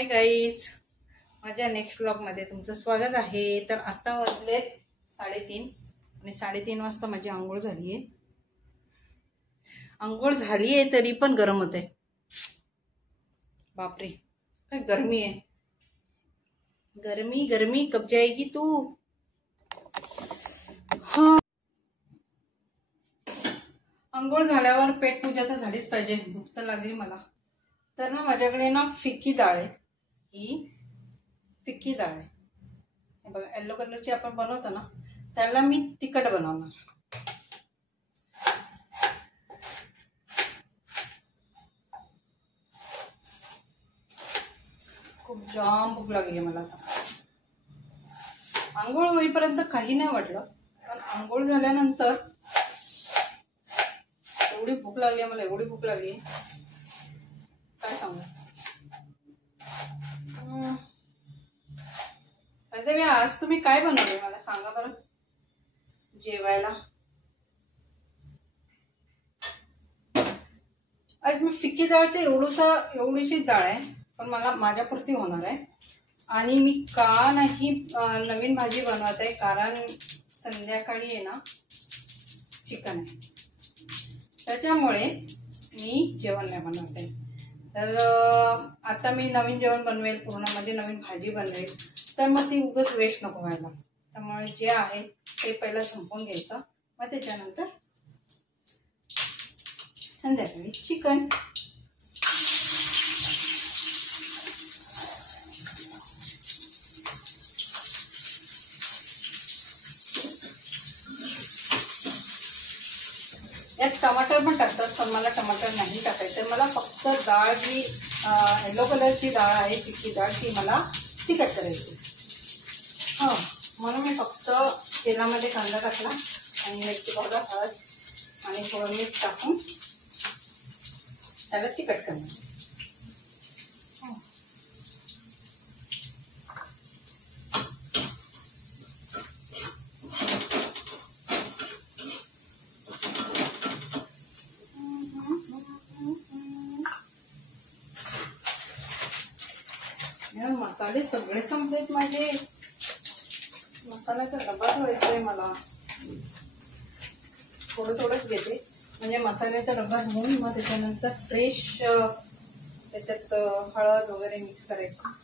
Hi guys, माझ्या next ब्लॉगमध्ये तुमचं स्वागत आहे। तर आता वाजले 3:30 आणि 3:30 वाजता माझी आंघोळ झाली आहे। आंघोळ झाली आहे तरी पण गरम होते। बापरे, काय गर्मी आहे। गर्मी गर्मी कब जाएगी तू। हाँ, आंघोळ झाल्यावर पेट पूजा तर झालीच पाहिजे, भूक तर लागली मला। तर ना माझ्याकडे ना फिक्की डाळ आहे। ही फिक्की डाळ आहे बघा, येलो कलरची आपण बनवतो ना, त्याला मी तिखट बनवणार। खूप जाम भूक लागली मला आता। आंघोळ होईपर्यंत काही नाही वाटलं, पण आंघोळ झाल्यानंतर एवढी भूक लागली मला, एवढी भूक लागली काय सांगू। आज तुम्ही काय बनवले मला सांगा बरं जेवायला। आज मी फिक्की डाळचे एवढीशी डाळ आहे, पण मला माझ्यापुरती होणार आहे। आणि मी का नाही नवीन भाजी बनवत आहे, कारण संध्याकाळी आहे ना चिकन आहे, त्याच्यामुळे मी जेवण नाही बनवत आहे। तर आता मी नवीन जेवण बनवेल, पूर्णामध्ये नवीन भाजी बनवेल, तर मग ती उगाच वेस्ट नको व्हायला। त्यामुळे जे आहे ते पहिलं संपवून घ्यायचं, मग त्याच्यानंतर संध्याकाळी चिकन। यात टमाटर पण टाकतात, पण मला टमाटर नाही टाकायचं। मला फक्त डाळ जी येलो कलरची डाळ आहे, फिक्की डाळ, ती मला तिखट करायची। म्हणून मी फक्त तेलामध्ये कांदा टाकला आणि मिरची पावडर, हळद आणि थोडं मीठ टाकून त्याला तिखट करणार। मसाले सगळे संपलेत माझे। मसाल्याचा डबा धुवायचा आहे मला, थोडंच घेते, म्हणजे मसाल्याचा डबा धुवून मग त्याच्यानंतर फ्रेश त्याच्यात हळद वगैरे मिक्स करायचं।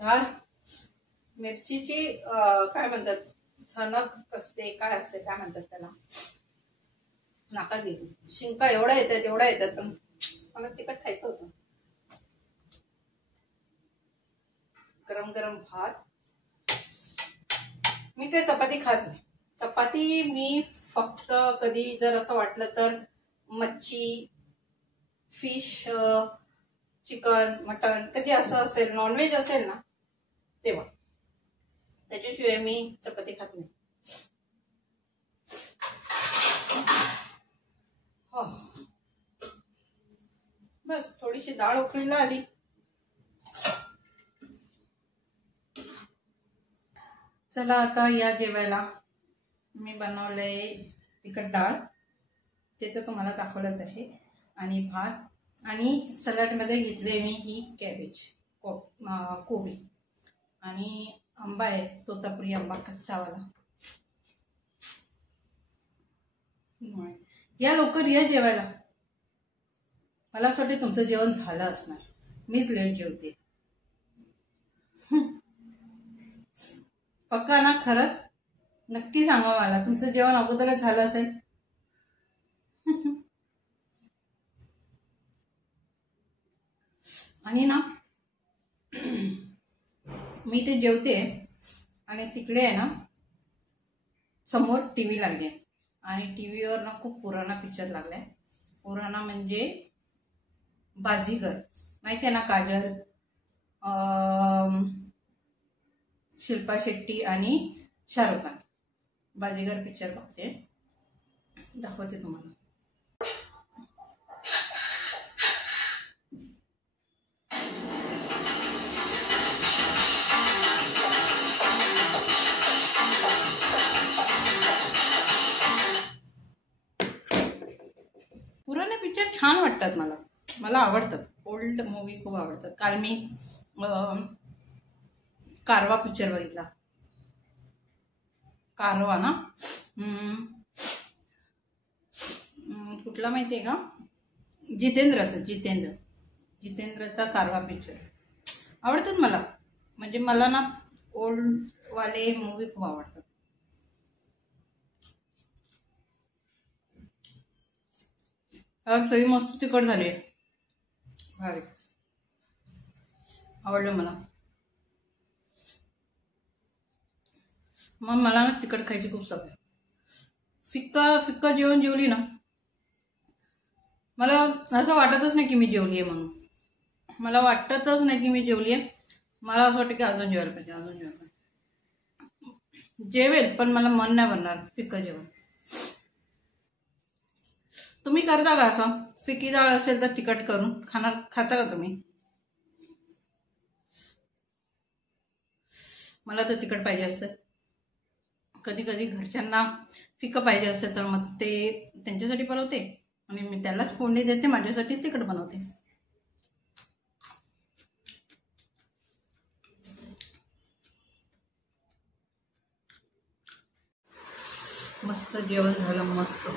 यार, मिरचीची काय म्हणतात, छानक असते, काय असते, काय म्हणतात त्याला, नाका गेली, शिंका एवढ्या येतात, पण मला तिखट खायचं होतं। गरम गरम भात। मी काही चपाती खात नाही। चपाती मी फक्त कधी जर असं वाटलं तर मच्छी, फिश, चिकन, मटन, कधी असं असेल, नॉनव्हेज असेल ना तेव्हा, त्याच्याशिवाय मी चपाती खात नाही। बस थोडीशी डाळ उकळीला आली। चला आता या जेवायला। मी बनवलंय तिखट डाळ, ते तर तुम्हाला दाखवलंच आहे, आणि भात, आणि सलाडमध्ये घेतले मी ही कॅबेज, कोबी, आणि आंबा आहे, तोतापुरी आंबा कच्चावाला। या लवकर या जेवायला। मला असं वाटतं तुमचं जेवण झालं असणार, मीच लेट जेवते। पक्का ना, खरं नक्की सांगा मला, तुमचं जेवण अगोदरच झालं असेल। आणि ना मी ते जेवते आणि तिकडे आहे ना समोर टीव्ही लागले आणि टीव्हीवर ना खूप पुराणा पिक्चर लागलाय. पुराणा म्हणजे बाजीगर, माहिती आहे ना, काजल, शिल्पा शेट्टी आणि शाहरुख खान. बाजीगर पिक्चर बघते, दाखवते तुम्हाला. पुराणे पिक्चर छान वाटतात मला, मला आवडतात. ओल्ड मूवी खूप आवडतात. काल मी कारवा पिक्चर बघितला. कारवा ना, कुठला माहिती आहे का, जितेंद्रचा कारवा पिक्चर आवडतात मला. म्हणजे मला ना ओल्ड वाले मूवी खूप आवडतात. सगळी मस्त तिखट झाली, भारी, आवडलं मला. मग मला ना तिखट खायची खूप सवय. फिक्का जेवण जेवली ना, मला असं वाटतच नाही की मी जेवली आहे म्हणून. मला वाटतच नाही की मी जेवली आहे. मला असं वाटतं की अजून जेवायला पाहिजे. जेवेल पण मला मन नाही भरणार फिक्का जेवण. तुम्ही करता का असं? फिकी डाळ असेल तर तिखट करून खाता का तुम्ही? मला तर तिखट पाहिजे असतं. कधी कधी घरच्यांना फिकं पाहिजे असेल तर मग ते त्यांच्यासाठी बनवते आणि मी त्यालाच फोडणी देते, माझ्यासाठी तिखट बनवते. मस्त जेवण झालं. मस्त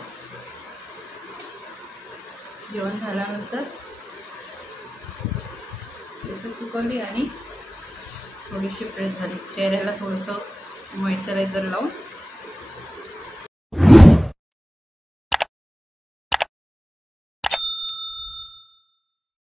जेवण झाल्यानंतर केस सुकवली आणि थोडीशी फ्रेश झाली. चेहऱ्याला थोडंसं मॉइश्चरायझर लावून